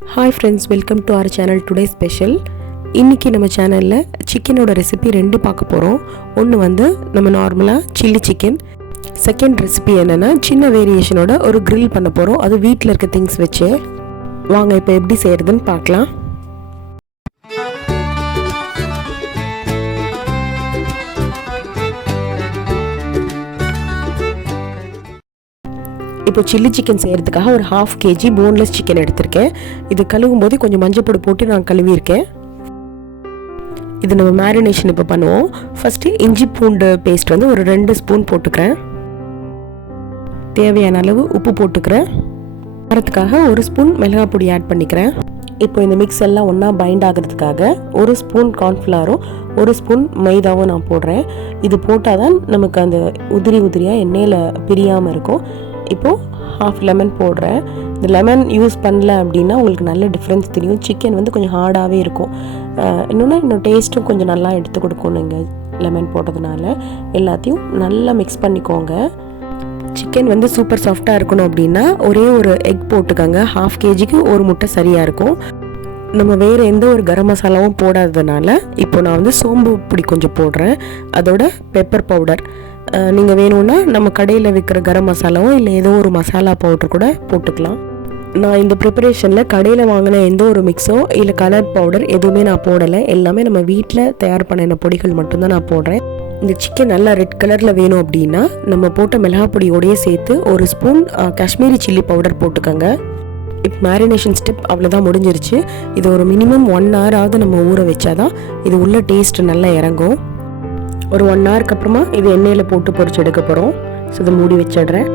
Hi friends, welcome to our channel. Today special. இன்னைக்கு நம்ம சேனல்ல சிக்கனோட ரெசிபி ரெண்டு பார்க்க போறோம். ஒன்னு வந்து நம்ம நார்மலா chilli chicken. செகண்ட் ரெசிபி என்னன்னா சின்ன வேரியேஷனோட ஒரு grill பண்ண போறோம். அது வீட்ல இருக்க திங்ஸ் வச்சு. வாங்க இப்போ எப்படி செய்யறதுன்னு பார்க்கலாம். இப்போ chilli chicken செய்யறதுக்காக ஒரு 1/2 kg boneless chicken எடுத்துர்க்கேன். இது கழுவும்போது கொஞ்சம் மஞ்சள் பொடி போட்டு நான் கழுவி இருக்கேன். இது நம்ம marination இப்ப பண்ணுவோம். ஃபர்ஸ்ட் இஞ்சி பூண்டு பேஸ்ட் வந்து ஒரு 2 ஸ்பூன் போட்டுக்கறேன். தேவையான அளவு உப்பு போட்டுக்கறேன். காரத்துக்காக 1 ஸ்பூன் மிளகாய் பொடி ஆட் பண்ணிக்கிறேன். இப்போ இந்த மிக்ஸ் எல்லாம் ஒண்ணா பைண்ட் ஆகிறதுக்காக 1 ஸ்பூன் கார்ன் ஃப்ளவரும் 1 ஸ்பூன் மைதாவும் நான் போடுறேன். இது போட்டாதான் நமக்கு அந்த உதிரியா எண்ணெயில பிரியாம இருக்கும். இப்போ half லெமன் போடுறேன். இந்த லெமன் யூஸ் பண்ணல அப்படின்னா உங்களுக்கு நல்ல டிஃப்ரென்ஸ் தெரியும். சிக்கன் வந்து கொஞ்சம் ஹார்டாகவே இருக்கும். இன்னும் டேஸ்ட்டும் கொஞ்சம் நல்லா எடுத்து கொடுக்கும். நீங்கள் லெமன் போட்டதுனால எல்லாத்தையும் நல்லா மிக்ஸ் பண்ணிக்கோங்க. சிக்கன் வந்து சூப்பர் சாஃப்டாக இருக்கணும் அப்படின்னா ஒரே ஒரு எக் போட்டுக்கோங்க. 1/2 kgக்கு ஒரு முட்டை சரியாக இருக்கும். நம்ம வேறு எந்த ஒரு கரம் மசாலாவும் போடாததுனால இப்போ நான் வந்து சோம்பு பொடி கொஞ்சம் போடுறேன். அதோட பெப்பர் பவுடர் நீங்கள் வேணும்னா நம்ம கடையில் விற்கிற கரம் மசாலாவும் இல்லை ஏதோ ஒரு மசாலா பவுடர் கூட போட்டுக்கலாம். நான் இந்த ப்ரிப்பரேஷனில் கடையில் வாங்கின எந்த ஒரு மிக்ஸோ இல்லை கலர் பவுடர் எதுவுமே நான் போடலை. எல்லாமே நம்ம வீட்டில் தயார் பண்ணின பொடிகள் மட்டும்தான் நான் போடுறேன். இந்த சிக்கன் நல்லா ரெட் கலரில் வேணும் அப்படின்னா நம்ம போட்ட மிளகாய் பொடியோடையே சேர்த்து 1 ஸ்பூன் காஷ்மீரி சில்லி பவுடர் போட்டுக்கோங்க. இப்போ மேரினேஷன் ஸ்டெப் அவ்வளோதான் முடிஞ்சிருச்சு. இது ஒரு மினிமம் 1 ஹவராவது நம்ம ஊற வச்சாதான் இது உள்ள டேஸ்ட் நல்லா இறங்கும். ஒரு 1 ஹவருக்கு அப்புறமா இது எண்ணெயில் போட்டு பொரிச்சு எடுக்க போகிறோம். ஸோ இதை மூடி வச்சிடுறேன்.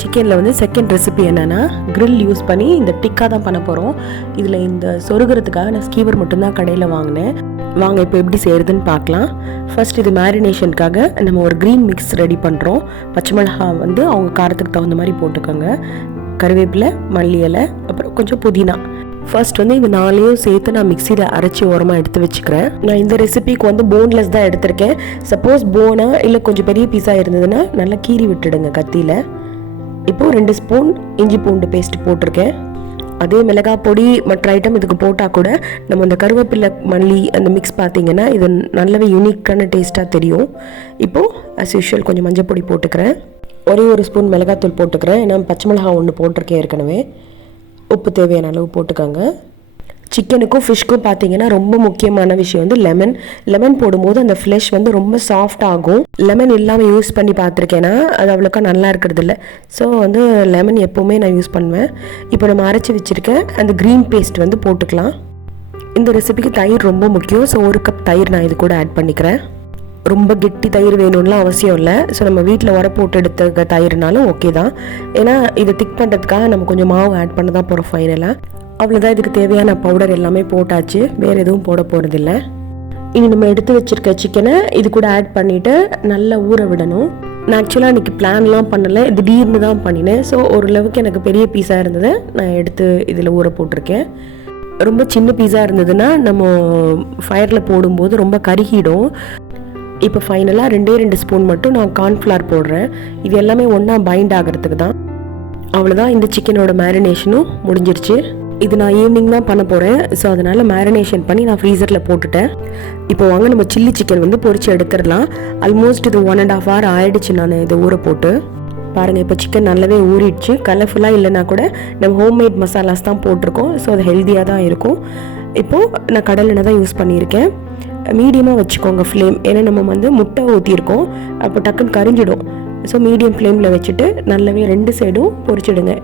சிக்கனில் வந்து செகண்ட் ரெசிபி என்னென்னா கிரில் யூஸ் பண்ணி இந்த டிக்கா தான் பண்ண போகிறோம். இதில் இந்த சொருகிறதுக்காக நான் ஸ்கீவர் மட்டும்தான் கடையில் வாங்கினேன். வாங்க இப்போ எப்படி செய்கிறதுன்னு பார்க்கலாம். ஃபர்ஸ்ட் இது மேரினேஷனுக்காக நம்ம ஒரு க்ரீன் மிக்ஸ் ரெடி பண்ணுறோம். பச்சை மிளகாய் வந்து அவங்க காரத்துக்கு தகுந்த மாதிரி போட்டுக்கோங்க. கருவேப்பிலை, மல்லி இலை, அப்புறம் கொஞ்சம் புதினா. ஃபர்ஸ்ட் வந்து இந்த 4ஐயும் சேர்த்து நான் மிக்சியில் அரைச்சி ஓரமாக எடுத்து வச்சுக்கிறேன். நான் இந்த ரெசிபிக்கு வந்து போன்லெஸ் தான் எடுத்திருக்கேன். சப்போஸ் போனா இல்லை கொஞ்சம் பெரிய பீஸாக இருந்ததுன்னா நல்லா கீறி விட்டுடுங்க கத்தியில். இப்போது 2 ஸ்பூன் இஞ்சி பூண்டு பேஸ்ட் போட்டிருக்கேன். அதே மிளகாய் பொடி மற்ற ஐட்டம் இதுக்கு போட்டால் கூட நம்ம அந்த கருவேப்பிலை, மல்லி அந்த மிக்ஸ் பார்த்தீங்கன்னா இது நல்லாவே யூனிக்கான டேஸ்ட்டாக தெரியும். இப்போது ஆஸ் யூஷுவல் கொஞ்சம் மஞ்சள் பொடி போட்டுக்கிறேன். ஒரே 1 ஸ்பூன் மிளகாத்தூள் போட்டுக்கிறேன். ஏன்னா பச்சை மிளகாய் 1 போட்டிருக்கேன் ஏற்கனவே. உப்பு தேவையான அளவு போட்டுக்கோங்க. சிக்கனுக்கும் ஃபிஷ்க்கும் பார்த்தீங்கன்னா ரொம்ப முக்கியமான விஷயம் வந்து லெமன் போடும்போது அந்த ஃப்ளஷ் வந்து ரொம்ப சாஃப்ட் ஆகும். லெமன் இல்லாமல் யூஸ் பண்ணி பார்த்துருக்கேன்னா அது அவ்வளோக்கா நல்லா இருக்கிறது இல்லை. ஸோ வந்து லெமன் எப்போவுமே நான் யூஸ் பண்ணுவேன். இப்போ நம்ம அரைச்சி வச்சுருக்கேன் அந்த க்ரீன் பேஸ்ட் வந்து போட்டுக்கலாம். இந்த ரெசிபிக்கு தயிர் ரொம்ப முக்கியம். ஸோ 1 கப் தயிர் நான் இது கூட ஆட் பண்ணிக்கிறேன். ரொம்ப கெட்டி தயிர் வேணும்லாம் அவசியம் இல்லை. ஸோ நம்ம வீட்டில் உர போட்டு எடுத்த தயிர்னாலும் ஓகே தான். ஏன்னா இதை திக் பண்ணுறதுக்காக நம்ம கொஞ்சம் மாவு ஆட் பண்ண தான் போகிறோம் ஃபைனலாக. அவ்வளோதான். இதுக்கு தேவையான பவுடர் எல்லாமே போட்டாச்சு. வேறு எதுவும் போட போகிறதில்ல. இனி நம்ம எடுத்து வச்சுருக்க சிக்கனை இது கூட ஆட் பண்ணிவிட்டு நல்லா ஊற விடணும். நான் ஆக்சுவலாக இன்றைக்கி பிளான்லாம் பண்ணலை, திடீர்னு தான் பண்ணினேன். ஸோ ஓரளவுக்கு எனக்கு பெரிய பீஸாக இருந்தது நான் எடுத்து இதில் ஊற போட்டிருக்கேன். ரொம்ப சின்ன பீஸாக இருந்ததுன்னா நம்ம ஃபயரில் போடும்போது ரொம்ப கருகிடும். இப்போ ஃபைனலாக 2 ஸ்பூன் மட்டும் நான் கார்ன்ஃப்ளவர் போடுறேன். இது எல்லாமே ஒன்றா பைண்ட் ஆகிறதுக்கு தான். அவ்வளோதான். இந்த சிக்கனோட மேரினேஷனும் முடிஞ்சிருச்சு. இது நான் ஈவினிங் தான் பண்ண போகிறேன். ஸோ அதனால் மேரினேஷன் பண்ணி நான் ஃப்ரீசரில் போட்டுட்டேன். இப்போ வாங்க நம்ம சில்லி சிக்கன் வந்து பொரிச்சு எடுத்துடலாம். ஆல்மோஸ்ட் இது 1.5 hour ஆயிடுச்சு நான் இதை ஊற போட்டு. பாருங்கள் இப்போ சிக்கன் நல்லாவே ஊறிடுச்சு. கலர்ஃபுல்லாக இல்லைனா கூட நம்ம ஹோம்மேட் மசாலாஸ் தான் போட்டிருக்கோம். ஸோ அது ஹெல்த்தியாக தான் இருக்கும். இப்போது நான் கடல் எண்ணெய் தான் யூஸ் பண்ணியிருக்கேன். மீடியமாக வச்சுக்கோங்க ஃப்ளேம். ஏன்னா நம்ம வந்து முட்டை ஊற்றிருக்கோம், அப்போ டக்குன்னு கரிஞ்சிடும். ஸோ மீடியம் ஃப்ளேமில் வச்சுட்டு நல்லாவே 2 சைடும் பொரிச்சிடுங்க.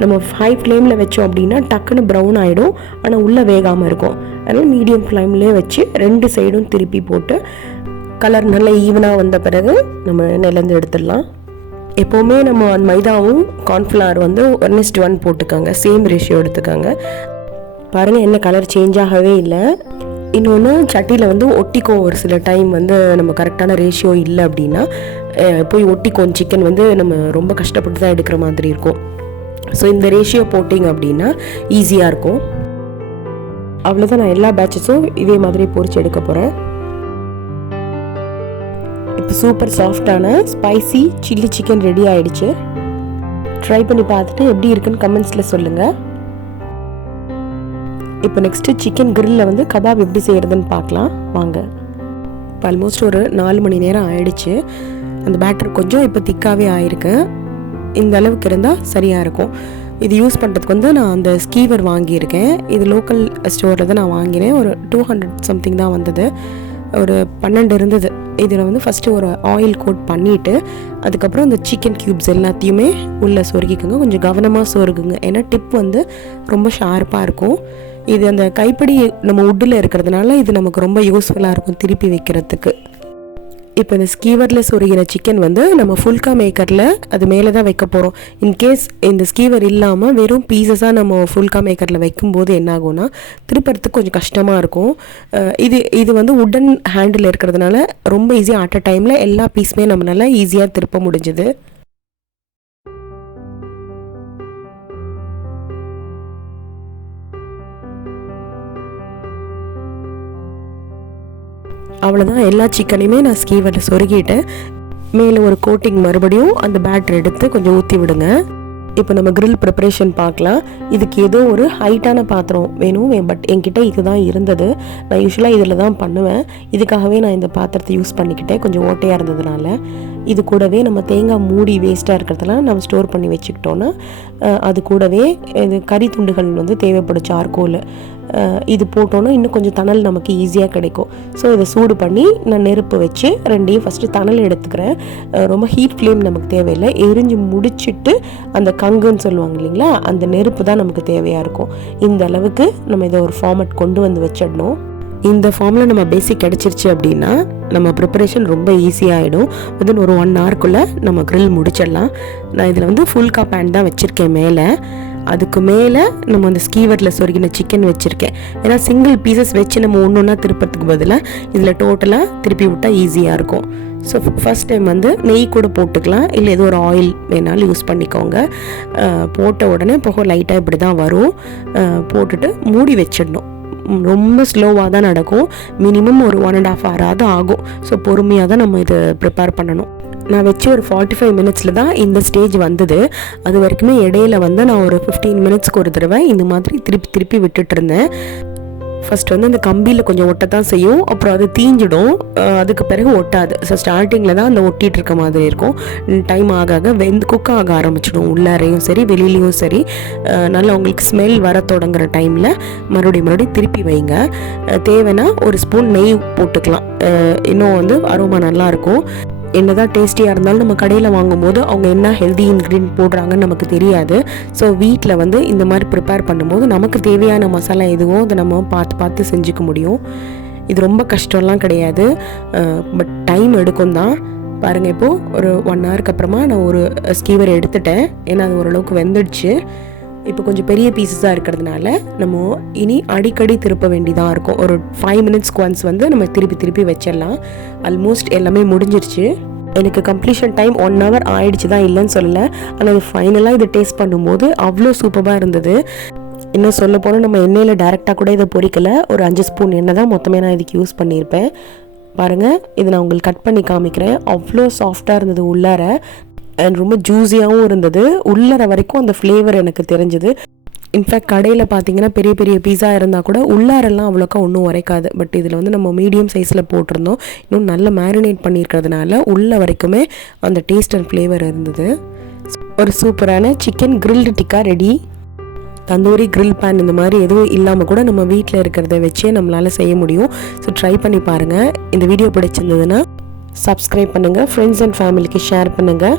நம்ம ஹை ஃப்ளேமில் வச்சோம் அப்படின்னா டக்குன்னு ப்ரௌன் ஆகிடும், ஆனால் உள்ளே வேகாமல் இருக்கும். அதனால் மீடியம் ஃப்ளேம்லேயே வச்சு 2 சைடும் திருப்பி போட்டு கலர் நல்லா ஈவனாக வந்த பிறகு நம்ம எண்ணெயிலேருந்து எடுத்துடலாம். எப்போவுமே நம்ம மைதாவும் கார்ன்ஃப்ளவர் வந்து 1:1 போட்டுக்கோங்க. சேம் ரேஷியோ எடுத்துக்கோங்க. பாருங்கள் என்ன கலர் சேஞ்ச் ஆகவே இல்லை. இன்னொன்று சட்டியில் வந்து ஒட்டிக்கும். ஒரு சில டைம் வந்து நம்ம கரெக்டான ரேஷியோ இல்லை அப்படின்னா போய் ஒட்டிக்கும். சிக்கன் வந்து நம்ம ரொம்ப கஷ்டப்பட்டு தான் எடுக்கிற மாதிரி இருக்கும். ஸோ இந்த ரேஷியோ போட்டிங்க அப்படின்னா ஈஸியாக இருக்கும். அவ்வளோதான். நான் எல்லா பேட்சஸும் இதே மாதிரி பொரிச்சு எடுக்க போகிறேன். இப்போ சூப்பர் சாஃப்டான ஸ்பைசி சில்லி சிக்கன் ரெடி ஆகிடுச்சு. ட்ரை பண்ணி பார்த்துட்டு எப்படி இருக்குன்னு கமெண்ட்ஸில் சொல்லுங்கள். இப்போ நெக்ஸ்ட்டு சிக்கன் கிரில்லில் வந்து கபாப் எப்படி செய்கிறதுன்னு பார்க்கலாம் வாங்க. இப்போ ஆல்மோஸ்ட் ஒரு 4 மணி நேரம் ஆயிடுச்சு. அந்த பேட்டர் கொஞ்சம் இப்போ திக்காகவே ஆயிருக்கு. இந்த அளவுக்கு இருந்தால் சரியாக இருக்கும். இது யூஸ் பண்ணுறதுக்கு வந்து நான் அந்த ஸ்கீவர் வாங்கியிருக்கேன். இது லோக்கல் ஸ்டோரில் தான் நான் வாங்கினேன். ஒரு 200 சம்திங் தான் வந்தது. ஒரு 12 இருந்தது. இதில் வந்து ஃபஸ்ட்டு ஒரு ஆயில் கோட் பண்ணிவிட்டு அதுக்கப்புறம் அந்த சிக்கன் க்யூப்ஸ் எல்லாத்தையுமே உள்ளே சொருகிக்குங்க. கொஞ்சம் கவனமாக சொருகுங்க, ஏன்னா டிப் வந்து ரொம்ப ஷார்ப்பாக இருக்கும். இது அந்த கைப்பிடி நம்ம உட்டில் இருக்கிறதுனால இது நமக்கு ரொம்ப யூஸ்ஃபுல்லாக இருக்கும் திருப்பி வைக்கிறதுக்கு. இப்போ இந்த ஸ்கீவரில் சொருகிற சிக்கன் வந்து நம்ம ஃபுல்கா மேக்கரில் அது மேலே தான் வைக்க போகிறோம். இன்கேஸ் இந்த ஸ்கீவர் இல்லாமல் வெறும் பீசஸாக நம்ம ஃபுல்கா மேக்கரில் வைக்கும்போது என்ன ஆகும்னா திருப்பறதுக்கு கொஞ்சம் கஷ்டமாக இருக்கும். இது வந்து உடன் ஹேண்டில் இருக்கிறதுனால ரொம்ப ஈஸியாக அட் அ டைமில் எல்லா பீஸுமே நம்மளால ஈஸியாக திருப்ப முடிஞ்சுது. அவ்வளோதான், எல்லா சிக்கனையுமே நான் ஸ்கீவரில் சொருகிட்டேன். மேலே ஒரு கோட்டிங் மறுபடியும் அந்த பேட்டர் எடுத்து கொஞ்சம் ஊற்றி விடுங்க. இப்போ நம்ம கிரில் ப்ரிப்பரேஷன் பார்க்கலாம். இதுக்கு ஏதோ ஒரு ஹைட்டான பாத்திரம் வேணும், பட் என்கிட்ட இதுதான் இருந்தது. நான் யூஸ்வலாக இதில் தான் பண்ணுவேன். இதுக்காகவே நான் இந்த பாத்திரத்தை யூஸ் பண்ணிக்கிட்டேன், கொஞ்சம் ஓட்டையாக இருந்ததுனால. இது கூடவே நம்ம தேங்காய் மூடி வேஸ்ட்டாக இருக்கிறதெல்லாம் நம்ம ஸ்டோர் பண்ணி வச்சுக்கிட்டோன்னா அது கூடவே இது கறி துண்டுகள் வந்து தேவைப்படும், சார்கோல். இது போட்டோன்னா இன்னும் கொஞ்சம் தணல் நமக்கு ஈஸியாக கிடைக்கும். ஸோ இதை சூடு பண்ணி நான் நெருப்பு வச்சு ரெண்டையும் ஃபஸ்ட்டு தணல் எடுத்துக்கிறேன். ரொம்ப ஹீட் ஃப்ளேம் நமக்கு தேவையில்லை. எரிஞ்சு முடிச்சுட்டு அந்த கங்குன்னு சொல்லுவாங்க இல்லைங்களா, அந்த நெருப்பு தான் நமக்கு தேவையாக இருக்கும். இந்த அளவுக்கு நம்ம இதை ஒரு ஃபார்மட் கொண்டு வந்து வச்சிடணும். இந்த ஃபார்மில் நம்ம பேசிக் கிடச்சிருச்சு அப்படின்னா நம்ம ப்ரிப்பரேஷன் ரொம்ப ஈஸியாகிடும். வித்தின் ஒரு 1 ஹவருக்குள்ளே நம்ம கிரில் முடிச்சிடலாம். நான் இதில் வந்து ஃபுல்கா பேன் தான் வச்சுருக்கேன் மேலே. அதுக்கு மேலே நம்ம அந்த ஸ்கீவரில் சொருகின சிக்கன் வச்சுருக்கேன். ஏன்னா சிங்கிள் பீசஸ் வச்சு நம்ம ஒன்று ஒன்றா திருப்பத்துக்கு பதிலாக இதில் டோட்டலாக திருப்பி விட்டால் ஈஸியாக இருக்கும். ஸோ ஃபஸ்ட் டைம் வந்து நெய் கூட போட்டுக்கலாம், இல்லை ஏதோ ஒரு ஆயில் வேணாலும் யூஸ் பண்ணிக்கோங்க. போட்ட உடனே புகை லைட்டாக இப்படி தான் வரும். போட்டுட்டு மூடி வச்சிடணும். ரொம்ப ஸ்லோவாக தான் நடக்கும். மினிமம் ஒரு 1.5 ஹவராவது ஆகும். ஸோ பொறுமையாக தான் நம்ம இதை ப்ரிப்பேர் பண்ணணும். நான் வச்சு ஒரு 45 மினிட்ஸில் தான் இந்த ஸ்டேஜ் வந்தது. அது வரைக்குமே இடையில வந்து நான் ஒரு 15 மினிட்ஸ்க்கு ஒரு தடவை இந்த மாதிரி திருப்பி விட்டுட்டு இருந்தேன். ஃபஸ்ட் வந்து அந்த கம்பியில் கொஞ்சம் ஒட்டத்தான் செய்யும், அப்புறம் அது தீஞ்சிடும், அதுக்கு பிறகு ஒட்டாது. ஸோ ஸ்டார்டிங்கில் தான் அந்த ஒட்டிகிட்டு இருக்க மாதிரி இருக்கும். டைம் ஆக குக் ஆக ஆரம்பிச்சிடும், உள்ளாரையும் சரி வெளியிலையும் சரி. நல்லா உங்களுக்கு ஸ்மெல் வர தொடங்குற டைமில் மறுபடியும் திருப்பி வைங்க. தேவைன்னா ஒரு ஸ்பூன் நெய் போட்டுக்கலாம், இன்னும் வந்து அரோமா நல்லாயிருக்கும். என்னதான் டேஸ்டியாக இருந்தாலும் நம்ம கடையில் வாங்கும்போது அவங்க என்ன ஹெல்தி இன்க்ரீடியன்ட் போடுறாங்கன்னு நமக்கு தெரியாது. ஸோ வீட்டில் வந்து இந்த மாதிரி ப்ரிப்பேர் பண்ணும்போது நமக்கு தேவையான மசாலா எதுவோ அதை நம்ம பார்த்து செஞ்சுக்க முடியும். இது ரொம்ப கஷ்டம்லாம் கிடையாது, பட் டைம் எடுக்கும் தான். பாருங்கள், இப்போது ஒரு 1 ஹவருக்கு அப்புறமா நான் ஒரு ஸ்கீவர் எடுத்துட்டேன், ஏன்னா அது ஓரளவுக்கு வெந்துடுச்சு. இப்போ கொஞ்சம் பெரிய பீசஸாக இருக்கிறதுனால நம்ம இனி அடிக்கடி திருப்ப வேண்டியதாக இருக்கும். ஒரு 5 மினிட்ஸ்க்கு ஒன்ஸ் வந்து நம்ம திருப்பி வச்சிடலாம். ஆல்மோஸ்ட் எல்லாமே முடிஞ்சிருச்சு. எனக்கு கம்ப்ளீஷன் டைம் 1 ஹவர் ஆயிடுச்சு தான், இல்லைன்னு சொல்லலை. ஆனால் அது ஃபைனலாக இதை டேஸ்ட் பண்ணும்போது அவ்வளோ சூப்பராக இருந்தது. இன்னும் சொல்ல போனால் நம்ம எண்ணெயில் டேரெக்டாக கூட இதை பொரிக்கலை. ஒரு 5 ஸ்பூன் எண்ணெய் தான் மொத்தமே நான் இதுக்கு யூஸ் பண்ணியிருப்பேன். பாருங்கள், இதை நான் உங்களுக்கு கட் பண்ணி காமிக்கிறேன். அவ்வளோ சாஃப்டாக இருந்தது உள்ளார, அண்ட் ரொம்ப ஜூஸியாகவும் இருந்தது. உள்ளர வரைக்கும் அந்த ஃப்ளேவர் எனக்கு தெரிஞ்சுது. இன்ஃபேக்ட் கடையில் பார்த்தீங்கன்னா பெரிய பீஸா இருந்தால் கூட உள்ளாரெல்லாம் அவ்வளோக்கா ஒன்றும் உரைக்காது. பட் இதில் வந்து நம்ம மீடியம் சைஸில் போட்டிருந்தோம். இன்னும் நல்லா மேரினேட் பண்ணியிருக்கிறதுனால உள்ள வரைக்குமே அந்த டேஸ்ட் அண்ட் ஃப்ளேவர் இருந்தது. ஒரு சூப்பரான chicken grilled tikka ready. Tandoori grill pan இந்த மாதிரி எதுவும் இல்லாமல் கூட நம்ம வீட்டில் இருக்கிறத வச்சே நம்மளால் செய்ய முடியும். ஸோ ட்ரை பண்ணி பாருங்கள். இந்த வீடியோ பிடிச்சிருந்ததுன்னா சப்ஸ்கிரைப் பண்ணுங்கள், ஃப்ரெண்ட்ஸ் அண்ட் ஃபேமிலிக்கு ஷேர் பண்ணுங்கள்.